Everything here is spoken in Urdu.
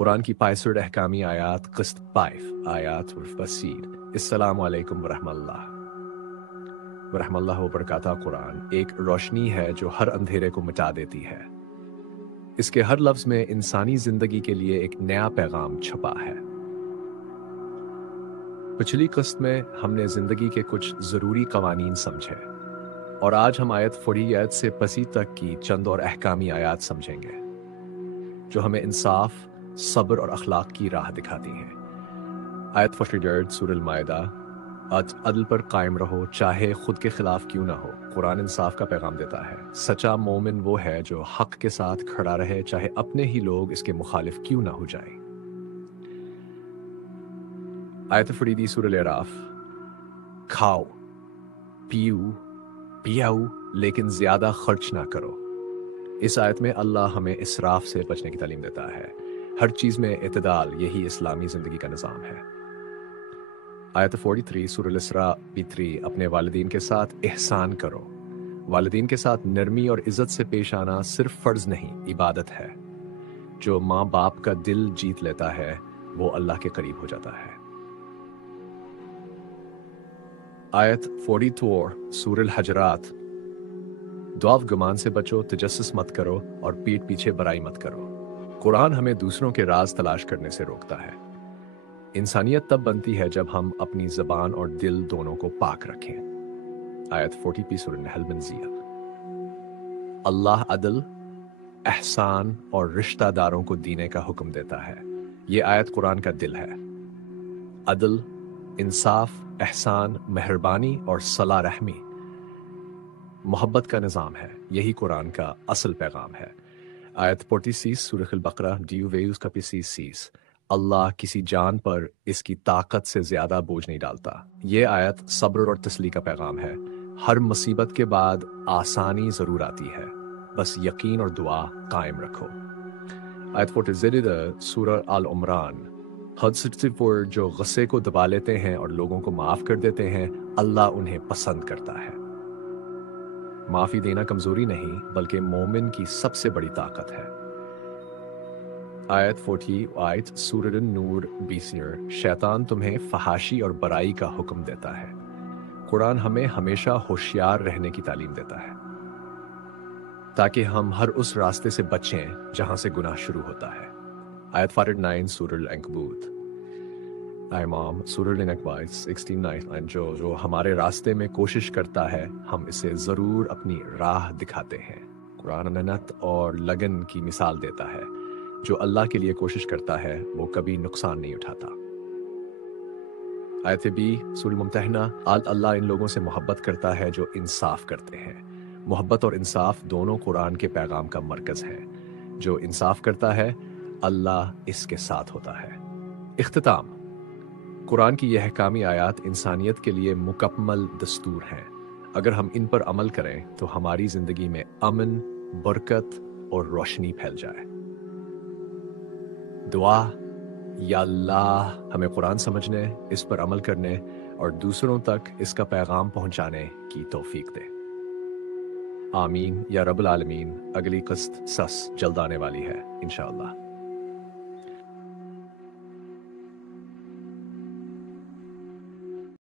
قرآن کی 65 احکامی آیات قسط 5 آیات والفصیر۔ السلام علیکم ورحمۃ اللہ وبرکاتہ۔ قرآن ایک روشنی ہے جو ہر اندھیرے کو مٹا دیتی ہے۔ اس کے ہر لفظ میں انسانی زندگی کے لیے ایک نیا پیغام چھپا ہے۔ پچھلی قسط میں ہم نے زندگی کے کچھ ضروری قوانین سمجھے، اور آج ہم آیت 48 سے پسی تک کی چند اور احکامی آیات سمجھیں گے جو ہمیں انصاف، صبر اور اخلاق کی راہ دکھاتی ہیں۔ آیت 48 سورہ المائدہ: عدل پر قائم رہو چاہے خود کے خلاف کیوں نہ ہو۔ قرآن انصاف کا پیغام دیتا ہے۔ سچا مومن وہ ہے جو حق کے ساتھ کھڑا رہے چاہے اپنے ہی لوگ اس کے مخالف کیوں نہ ہو جائیں۔ آیت فریدی سورہ الاعراف: کھاؤ پیاؤ لیکن زیادہ خرچ نہ کرو۔ اس آیت میں اللہ ہمیں اسراف سے بچنے کی تعلیم دیتا ہے۔ ہر چیز میں اعتدال، یہی اسلامی زندگی کا نظام ہے۔ آیت 43 سورہ الاسراء B3: اپنے والدین کے ساتھ احسان کرو۔ والدین کے ساتھ نرمی اور عزت سے پیش آنا صرف فرض نہیں، عبادت ہے۔ جو ماں باپ کا دل جیت لیتا ہے وہ اللہ کے قریب ہو جاتا ہے۔ آیت 44 سورہ الحجرات: دعا گمان سے بچو، تجسس مت کرو اور پیٹھ پیچھے برائی مت کرو۔ قرآن ہمیں دوسروں کے راز تلاش کرنے سے روکتا ہے۔ انسانیت تب بنتی ہے جب ہم اپنی زبان اور دل دونوں کو پاک رکھیں۔ آیت 40 سورہ النحل منزیہ: اللہ عدل، احسان اور رشتہ داروں کو دینے کا حکم دیتا ہے۔ یہ آیت قرآن کا دل ہے۔ عدل، انصاف، احسان، مہربانی اور صلہ رحمی محبت کا نظام ہے۔ یہی قرآن کا اصل پیغام ہے۔ آیت 46 سورہ البقرہ ڈیوویوس کپیسیس: اللہ کسی جان پر اس کی طاقت سے زیادہ بوجھ نہیں ڈالتا۔ یہ آیت صبر اور تسلی کا پیغام ہے۔ ہر مصیبت کے بعد آسانی ضرور آتی ہے، بس یقین اور دعا قائم رکھو۔ آیت 47 سورہ آل عمران: حد سے پر جو غصے کو دبا لیتے ہیں اور لوگوں کو معاف کر دیتے ہیں، اللہ انہیں پسند کرتا ہے۔ معافی دینا کمزوری نہیں بلکہ مومن کی سب سے بڑی طاقت ہے۔ آیت 48 سورہ النور B0: شیطان تمہیں فحاشی اور برائی کا حکم دیتا ہے۔ قرآن ہمیں ہمیشہ ہوشیار رہنے کی تعلیم دیتا ہے تاکہ ہم ہر اس راستے سے بچیں جہاں سے گناہ شروع ہوتا ہے۔ آیت 49 سورہ العنکبوت: امام سورہ العنکبوت 16:9: جو ہمارے راستے میں کوشش کرتا ہے ہم اسے ضرور اپنی راہ دکھاتے ہیں۔ قرآن محنت اور لگن کی مثال دیتا ہے۔ جو اللہ کے لیے کوشش کرتا ہے وہ کبھی نقصان نہیں اٹھاتا۔ آیت B سورہ الممتحنہ: اللہ ان لوگوں سے محبت کرتا ہے جو انصاف کرتے ہیں۔ محبت اور انصاف دونوں قرآن کے پیغام کا مرکز ہیں۔ جو انصاف کرتا ہے اللہ اس کے ساتھ ہوتا ہے۔ اختتام: قرآن کی یہ احکامی آیات انسانیت کے لیے مکمل دستور ہیں۔ اگر ہم ان پر عمل کریں تو ہماری زندگی میں امن، برکت اور روشنی پھیل جائے۔ دعا: یا اللہ ہمیں قرآن سمجھنے، اس پر عمل کرنے اور دوسروں تک اس کا پیغام پہنچانے کی توفیق دے۔ آمین یا رب العالمین۔ اگلی قسط جلد آنے والی ہے انشاءاللہ۔